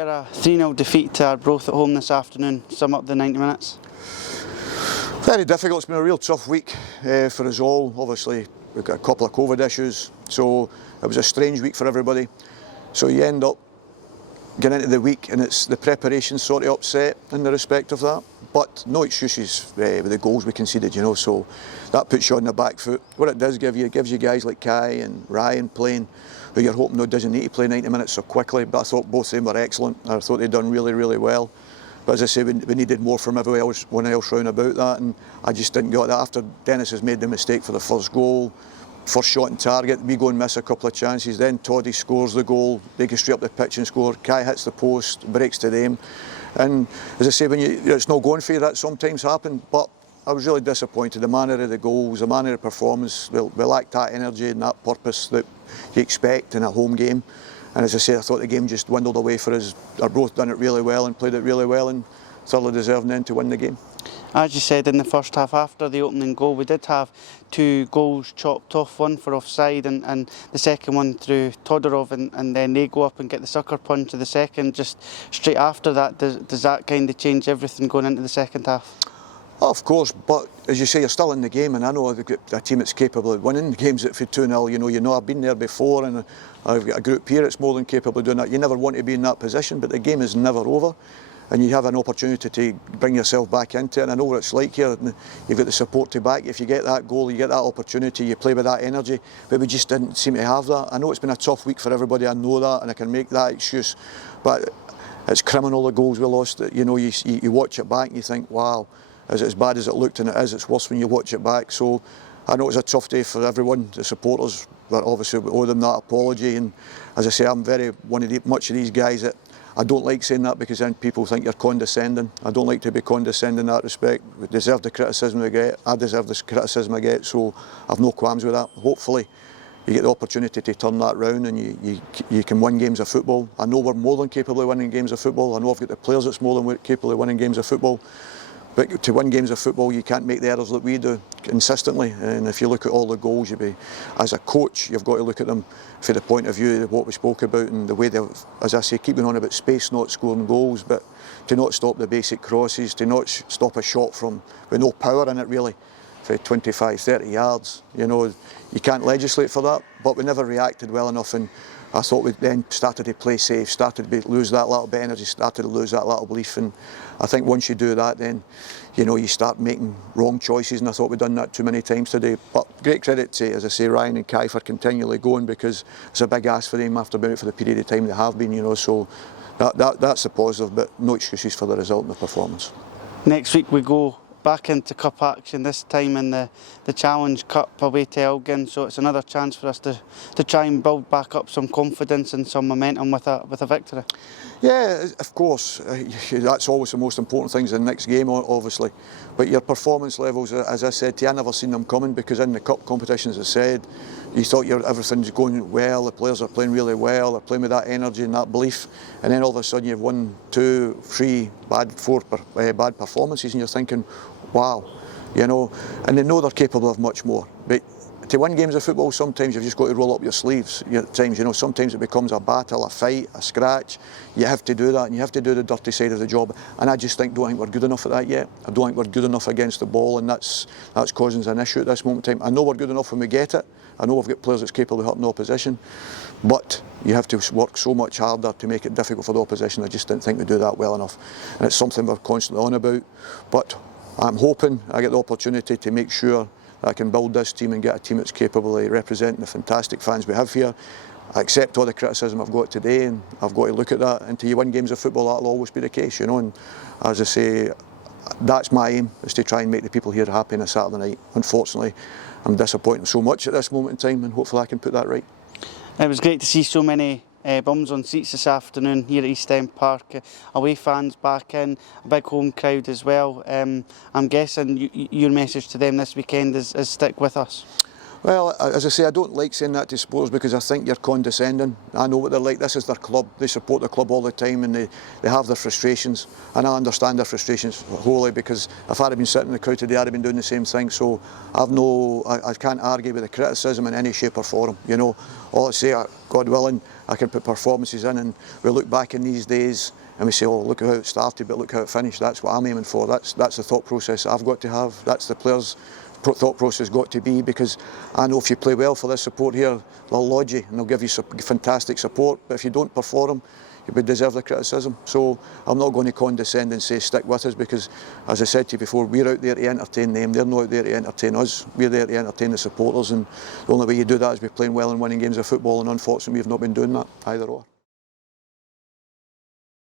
After a 3-0 defeat to Arbroath at home this afternoon, sum up the 90 minutes. Very difficult. It's been a real tough week for us all. Obviously, we've got a couple of COVID issues, so it was a strange week for everybody. So you end up getting into the week and it's the preparation sort of upset in the respect of that. But no excuses with the goals we conceded, you know, so that puts you on the back foot. What it does give you, it gives you guys like Kai and Ryan playing, who you're hoping doesn't need to play 90 minutes so quickly, but I thought both of them were excellent. I thought they'd done really, really well. But as I say, we needed more from everyone else round about that, and I just didn't get that. After Dennis has made the mistake for the first goal, first shot on target, we go and miss a couple of chances, then Toddy scores the goal, they go straight up the pitch and score, Kai hits the post, breaks to them. And as I say, when it's not going for you, that sometimes happens, but I was really disappointed. The manner of the goals, the manner of the performance, we lacked that energy and that purpose that you expect in a home game. And as I say, I thought the game just dwindled away for us. Arbroath done it really well and played it really well and thoroughly deserving then to win the game. As you said, in the first half, after the opening goal, we did have 2 goals chopped off, one for offside and the second one through Todorov, and then they go up and get the sucker punch of the second just straight after that. Does that kind of change everything going into the second half? Of course, but as you say, you're still in the game, and I know a team that's capable of winning games for 2-0. You know, I've been there before, and I've got a group here that's more than capable of doing that. You never want to be in that position, but the game is never over. And you have an opportunity to bring yourself back into it. And I know what it's like here. You've got the support to back. If you get that goal, you get that opportunity, you play with that energy. But we just didn't seem to have that. I know it's been a tough week for everybody, I know that, and I can make that excuse. But it's criminal, the goals we lost. You know, you watch it back and you think, wow, is it as bad as it looked? And it is. It's worse when you watch it back. So I know it was a tough day for everyone, the supporters. But obviously we owe them that apology. And as I say, I'm much of these guys that I don't like saying that, because then people think you're condescending. I don't like to be condescending in that respect. We deserve the criticism we get. I deserve the criticism I get, so I've no qualms with that. Hopefully you get the opportunity to turn that round and you can win games of football. I know we're more than capable of winning games of football. I know I've got the players that's more than capable of winning games of football. But to win games of football, you can't make the errors that we do consistently. And if you look at all the goals, as a coach, you've got to look at them from the point of view of what we spoke about and the way they, as I say, keep going on about space, not scoring goals, but to not stop the basic crosses, to not stop a shot with no power in it really, for 25, 30 yards. You know, you can't legislate for that, but we never reacted well enough. And I thought we then started to play safe, started to lose that little bit of energy, started to lose that little belief. And I think once you do that, then you know you start making wrong choices. And I thought we'd done that too many times today. But great credit to, as I say, Ryan and Kai for continually going, because it's a big ask for them after being out for the period of time they have been. You know, so that's a positive, but no excuses for the result and the performance. Next week we go back into cup action, this time in the Challenge Cup away to Elgin, so it's another chance for us to try and build back up some confidence and some momentum with a victory. Yeah, of course, that's always the most important things in the next game, obviously. But your performance levels, as I said to you, I never seen them coming, because in the cup competitions, as I said, you thought everything's going well, the players are playing really well, they're playing with that energy and that belief, and then all of a sudden you've won 2, 3, 4 bad performances, and you're thinking, wow, you know, and they know they're capable of much more. But to win games of football, sometimes you've just got to roll up your sleeves. At times, you know, sometimes it becomes a battle, a fight, a scratch. You have to do that, and you have to do the dirty side of the job. And I just don't think we're good enough at that yet. I don't think we're good enough against the ball, and that's causing us an issue at this moment in time. I know we're good enough when we get it. I know we've got players that's capable of hurting the opposition, but you have to work so much harder to make it difficult for the opposition. I just didn't think we do that well enough. And it's something we're constantly on about. But I'm hoping I get the opportunity to make sure that I can build this team and get a team that's capable of representing the fantastic fans we have here. I accept all the criticism I've got today, and I've got to look at that. Until you win games of football, that'll always be the case, you know. And as I say, that's my aim, is to try and make the people here happy on a Saturday night. Unfortunately, I'm disappointed so much at this moment in time, and hopefully I can put that right. It was great to see so many bums on seats this afternoon here at East End Park. Away fans back in, a big home crowd as well. I'm guessing your message to them this weekend is stick with us. Well, as I say, I don't like saying that to supporters because I think you're condescending. I know what they're like. This is their club. They support the club all the time, and they have their frustrations. And I understand their frustrations wholly, because if I had been sitting in the crowd today, I'd have been doing the same thing. So I can't argue with the criticism in any shape or form. You know, all I say, God willing, I can put performances in, and we look back in these days and we say, oh, look how it started, but look how it finished. That's what I'm aiming for. That's the thought process I've got to have. That's the players' thought process got to be, because I know if you play well for this support here, they'll laud you and they'll give you fantastic support, but if you don't perform, you would deserve the criticism. So I'm not going to condescend and say stick with us, because as I said to you before, we're out there to entertain them. They're not out there to entertain us. We're there to entertain the supporters, and the only way you do that is by playing well and winning games of football, and unfortunately we've not been doing that either or.